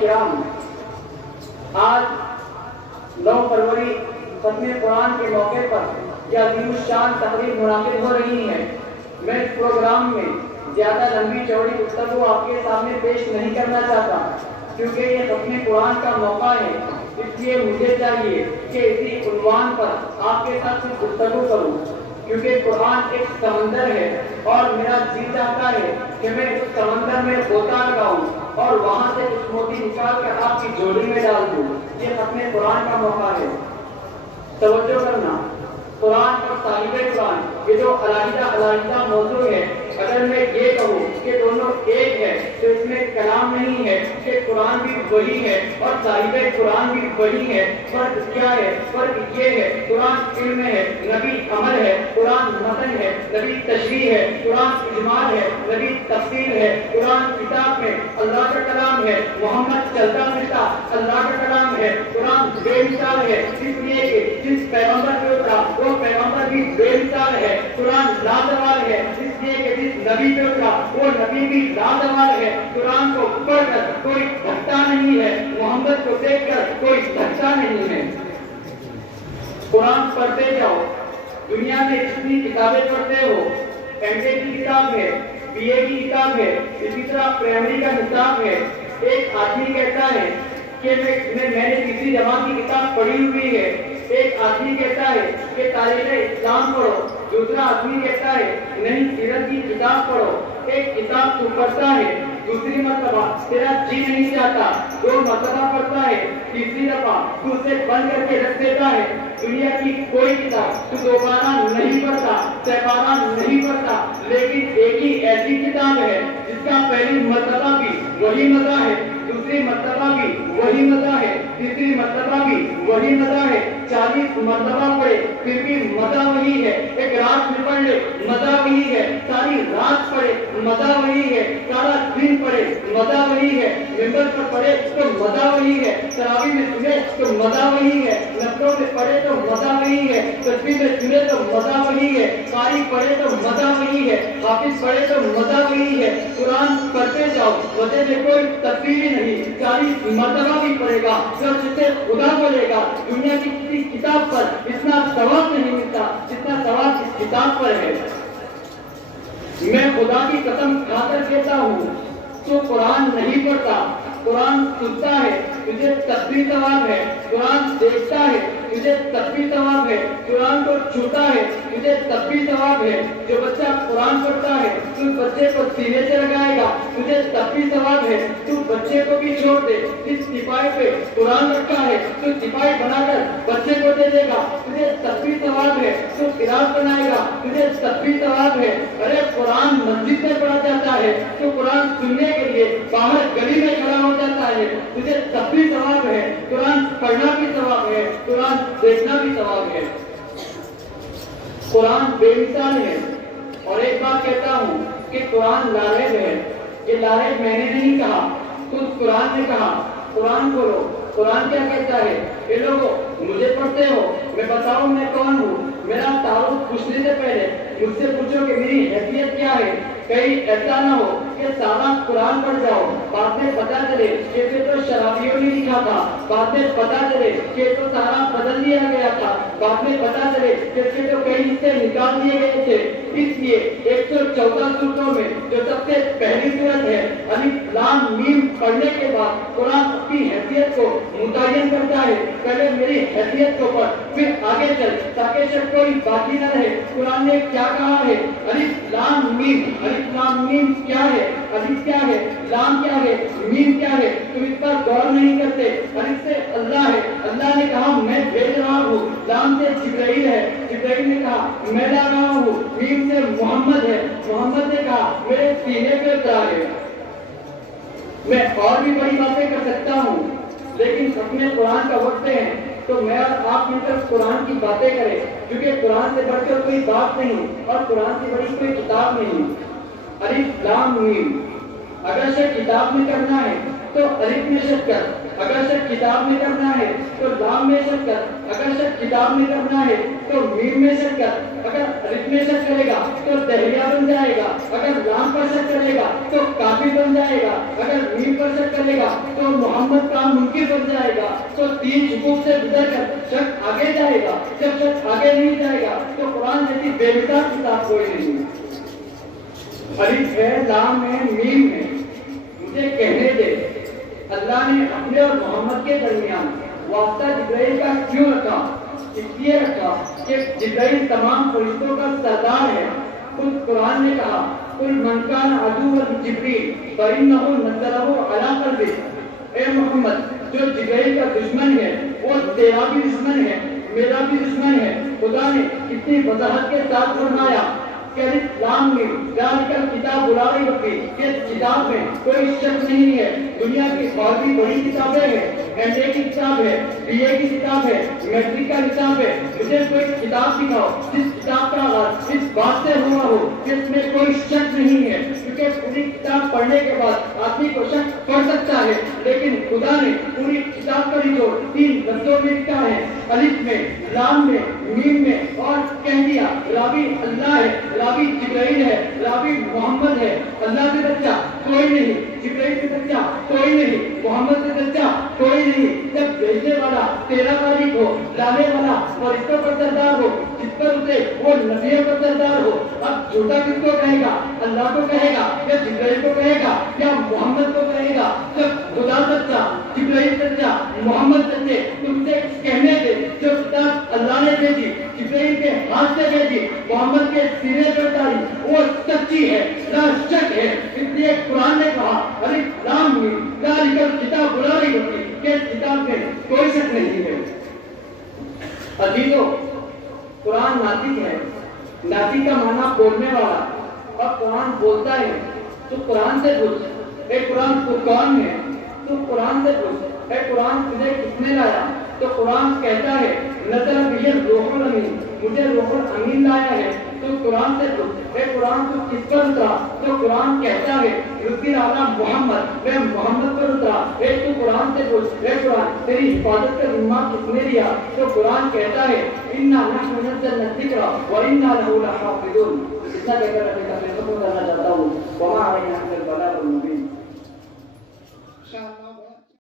کرام، آج 9 فروری ختم قرآن کے موقع پر یہ عظیم الشان تقریب منعقد ہو رہی ہے۔ میں اس پروگرام میں زیادہ لمبی چوڑی گفتگو آپ کے سامنے پیش نہیں کرنا چاہتا، کیونکہ یہ ختم قرآن کا موقع ہے، اس لیے مجھے چاہیے کہ اسی عنوان پر آپ کے ساتھ کچھ گفتگو کروں، کیونکہ قرآن ایک سمندر ہے اور میرا جی چاہتا ہے کہ میں اس سمندر میں غوطہ لگاؤں اور وہاں سے کچھ موتی نکال کر آپ کی جھولی میں ڈال دوں۔ یہ ختم قرآن کا موقع ہے۔ توجہ کرنا، قرآن اور صاحب قرآن یہ جو علیحدہ موضوع ہے، اگر میں یہ کہوں کہ دونوں ایک ہے تو اس میں کلام نہیں ہے کہ قرآن بھی وہی ہے اور صاحب قرآن بھی وہی ہے۔ فرق کیا ہے؟ فرق یہ ہے قرآن علم ہے، نبی عمل ہے، قرآن متن ہے، نبی تشریح ہے، قرآن اجمال ہے، نبی تفصیل ہے، قرآن کتاب میں اللہ کا کلام ہے، محمد چلتا پھرتا اللہ کا کلام ہے، قرآن بے مثال ہے، اس لیے کہ جس پیغمبر پہ اترا وہ پیغمبر بھی بے مثال ہے، قرآن لازوال ہے، اس لیے کہ جس نبی پہ اترا وہ نبی بھی لازوال ہے۔ قرآن کو پڑھ کر کوئی دھکتا نہیں ہے، محمد کو دیکھ کر کوئی دھکتا نہیں ہے۔ قرآن پڑھتے جاؤ، دنیا میں جتنی کتابیں پڑھتے ہو، ایم اے کی کتاب ہے، بی اے کی کتاب ہے، اسی طرح پرائمری کا نصاب ہے۔ ایک آدمی کہتا ہے کہ میں نے کسی جماعت کی کتاب پڑھی ہوئی ہے، ایک آدمی کہتا ہے کہ تاریخ اسلام پڑھو، دوسرا آدمی کہتا ہے نہیں سیرت کی کتاب پڑھو۔ ایک کتاب تو پڑھتا ہے، دوسری مرتبہ تیرا جی نہیں چاہتا، 2 مرتبہ پڑھتا ہے، تیسری دفعہ تو اسے بند کر کے رکھ دیتا ہے۔ دنیا کی کوئی کتاب تو دوبارہ نہیں پڑھتا، 6 بارہ نہیں پڑھتا، لیکن ایک ہی ایسی کتاب ہے جس کا پہلی مرتبہ بھی وہی مزہ ہے، دوسری مرتبہ بھی وہی مزہ ہے، تیسری مرتبہ بھی وہی مزہ ہے، 40 مرتبہ پڑھے پھر بھی مزہ وہی ہے، ایک رات میں پڑھ لے مزہ وہی ہے، ساری رات پڑھے مزہ وہی ہے، سارا دن پڑھے مزہ وہی ہے، ممبر پر پڑھے تو مزہ وہی ہے، تراویح میں سنے تو مزہ وہی ہے، نفلوں میں پڑھے تو مزہ وہی ہے، تسبیح میں سنے تو مزہ وہی ہے، قاری پڑھے تو مزہ وہی ہے، حافظ پڑھے تو مزہ وہی ہے۔ قرآن پڑھتے جاؤ، مزے میں کوئی تبدیلی نہیں، 40 مرتبہ بھی پڑھے گا جب جسے خدا بولے گا۔ دنیا کی کسی کتاب پر اتنا ثواب نہیں ملتا جتنا ثواب اس کتاب پر ہے۔ میں خدا کی قسم کھا کر کہتا ہوں، تو قرآن نہیں پڑھتا، قرآن سنتا ہے تجھے تب بھی ثواب ہے، قرآن دیکھتا ہے تجھے تب بھی ثواب ہے، قرآن کو چھوتا ہے تجھے تب بھی ثواب ہے۔ جو بچہ قرآن پڑھتا ہے تو بچے کو سینے سے لگائے گا تجھے تب بھی ثواب ہے۔ تو بچے کو بھی چھوڑ دے، جس سپاہی پہ قرآن رکھا ہے تو سپاہی بنا کر بچے کو دے دے گا تجھے تب بھی ثواب ہے۔ تو قرآن بنائے گا تجھے تب بھی ثواب ہے۔ ارے قرآن مسجد میں پڑھا جاتا ہے تو قرآن سننے کے لیے باہر گلی میں کھڑا ہو جاتا ہے تجھے تب بھی ثواب ہے۔ قرآن پڑھنا بھی ثواب ہے، قرآن دیکھنا بھی ثواب ہے۔ قرآن بے مثال ہے۔ اور ایک بات کہتا ہوں کہ قرآن لارب ہے۔ یہ لارب میں نے نہیں کہا، خود قرآن نے کہا۔ قرآن بولو، قرآن کیا کہتا ہے؟ اے لوگو مجھے پڑھتے ہو، میں بتاؤں میں کون ہوں؟ میرا تعارف پوچھنے سے پہلے مجھ سے پوچھو کہ میری حیثیت کیا ہے۔ کہیں ایسا نہ ہو کہ سارا قرآن پڑھ جاؤ، بعد میں پتا چلے کہ یہ تو شرابیوں نے لکھا تھا، بعد میں پتا چلے کہ یہ تو سارا بدل دیا گیا تھا، بعد میں پتا چلے کہ یہ تو کئی حصے نکال دیے گئے تھے۔ اس لیے 114 سورتوں میں جو سب سے پہلی سورت ہے الف لام میم پڑھنے کے بعد قرآن اپنی حیثیت کو متعین کرتا ہے۔ پہلے میری حیثیت کو پڑھ، پھر آگے چل تاکہ شک کوئی باقی نہ رہے۔ قرآن نے کیا کہا ہے؟ الف لام میم، الف لام میم کیا ہے؟ الف کیا ہے؟ لام کیا ہے؟ میم کیا ہے؟ تم اس پر غور نہیں کرتے۔ الف سے اللہ ہے، اللہ نے کہا میں بھیج رہا ہوں۔ لام سے جبرائیل ہے، جبرائیل نے کہا میں لا رہا ہوں۔ میم سے محمد ہے، محمد نے کہا میرے سینے پہ اترا ہے۔ میں اور بھی بڑی باتیں کر سکتا ہوں، لیکن ختم قرآن کا وقت ہے تو میں اور آپ مل کر قرآن کی باتیں کریں، کیونکہ قرآن سے بڑھ کر کوئی بات نہیں اور قرآن سے بڑی کوئی کتاب نہیں۔ الف لام میم، اگر شک کتاب میں کرنا ہے تو الف میں شک کر، اگر شخص کتاب میں کرنا ہے تو لام میں شرکت، اگر شخص کتاب میں کرنا ہے تو میم میں شرکت، اگر الف میں شرک کرے گا تو دہریہ بن جائے گا، اگر لام پر شرک کرے گا تو کافر بن جائے گا، اگر میم پر شرک کرے گا تو محمد کا منکر بن جائے گا۔ تو تین حقوق سے گزر کر شخص آگے جائے گا، جب شخص آگے نہیں جائے گا تو قرآن جیسی بے مثال کتاب کوئی نہیں۔ الف ہے، لام ہے، میم ہے، مجھے کہنے دے اللہ نے اپنے اور محمد کے درمیان واسطہ جبرائیل کا کیوں رکھا؟ اس لیے رکھا کہ جبرائیل تمام فرشتوں کا سردار ہے۔ خود قرآن نے کہا قل من کان عدوا لجبریل فإنہ نزلہ علی قلبک، اے محمد جو جبرائیل کا دشمن ہے وہ تیرا بھی دشمن ہے، میرا بھی دشمن ہے۔ خدا نے اتنی وضاحت کے ساتھ فرمایا کہ لام میں ذالک الکتاب لا ریب فیہ، کہ کتاب میں کوئی شک نہیں ہے۔ دنیا کی اور بھی بڑی کتابیں ہیں، ایم اے کی کتاب ہے، بی اے کی کتاب ہے، میٹرک کا کتاب ہے، مجھے کوئی کتاب دکھاؤ جس کتاب کا آغاز اس بات سے ہوا ہو کہ اس میں کوئی شک نہیں ہے، کیونکہ پوری کتاب پڑھنے کے بعد آدمی کو شک پڑ سکتا ہے، لیکن خدا نے پوری کتاب کا نچوڑ تین لفظوں میں لکھا ہے، الف میں، لام میں، میم میں، اور کہہ دیا راوی اللہ ہے، راوی جبرائیل ہے، راوی محمد ہے۔ اللہ سے بچہ کوئی نہیں، جبرائیل سے بچہ کوئی نہیں، محمد سے بچہ کوئی نہیں۔ جب بھیجنے والا تیرا خالق ہو، لانے والا فرشتوں پر سردار ہو، جس پر اسے وہ نبیوں پر سردار ہو، اب جھوٹا کس کو کہے گا؟ اللہ کو کہے گا یا جبرائیل کو کہے گا یا محمد کو کہے گا؟ جب خدا سچا، جبرائیل سچا، محمد سچے، تم سے کہنے دے جو کتاب اللہ نے بھیجی، جبرائیل کے ہاتھ سے بھیجی، محمد کے سینے پر اتاری، وہ سچی ہے، نہ شک ہے۔ اس لیے قرآن نے کہا الف لام میم ذالک الکتاب لا ریب فیہ، کہ کتاب میں کوئی شک نہیں ہے۔ عزیزو، قرآن ناطق ہے، ناطق کا معنی بولنے والا، اور قرآن بولتا ہے تو قرآن سے پوچھ، اے قرآن تو کون ہے؟ تو قرآن سے پوچھ، اے قرآن تجھے کس نے لایا؟ تو قرآن کہتا ہے نزل بہ الروح الامین، مجھے روح الامین لایا ہے۔ تو قرآن سے پوچھ، اے قرآن تو کس پر اترا؟ تو قرآن کہتا ہے نزل علی محمد، میں محمد پر اترا۔ اے تو قرآن سے پوچھ، اے قرآن تیری حفاظت کا ذمہ کس نے لیا؟ تو قرآن کہتا ہے انا نحن نزلنا الذکر وانا لہ لحافظون۔ اتنا کہہ کر اپنے کلمے ختم کرنا چاہتا ہوں۔ وما علینا الا البلاغ المبین۔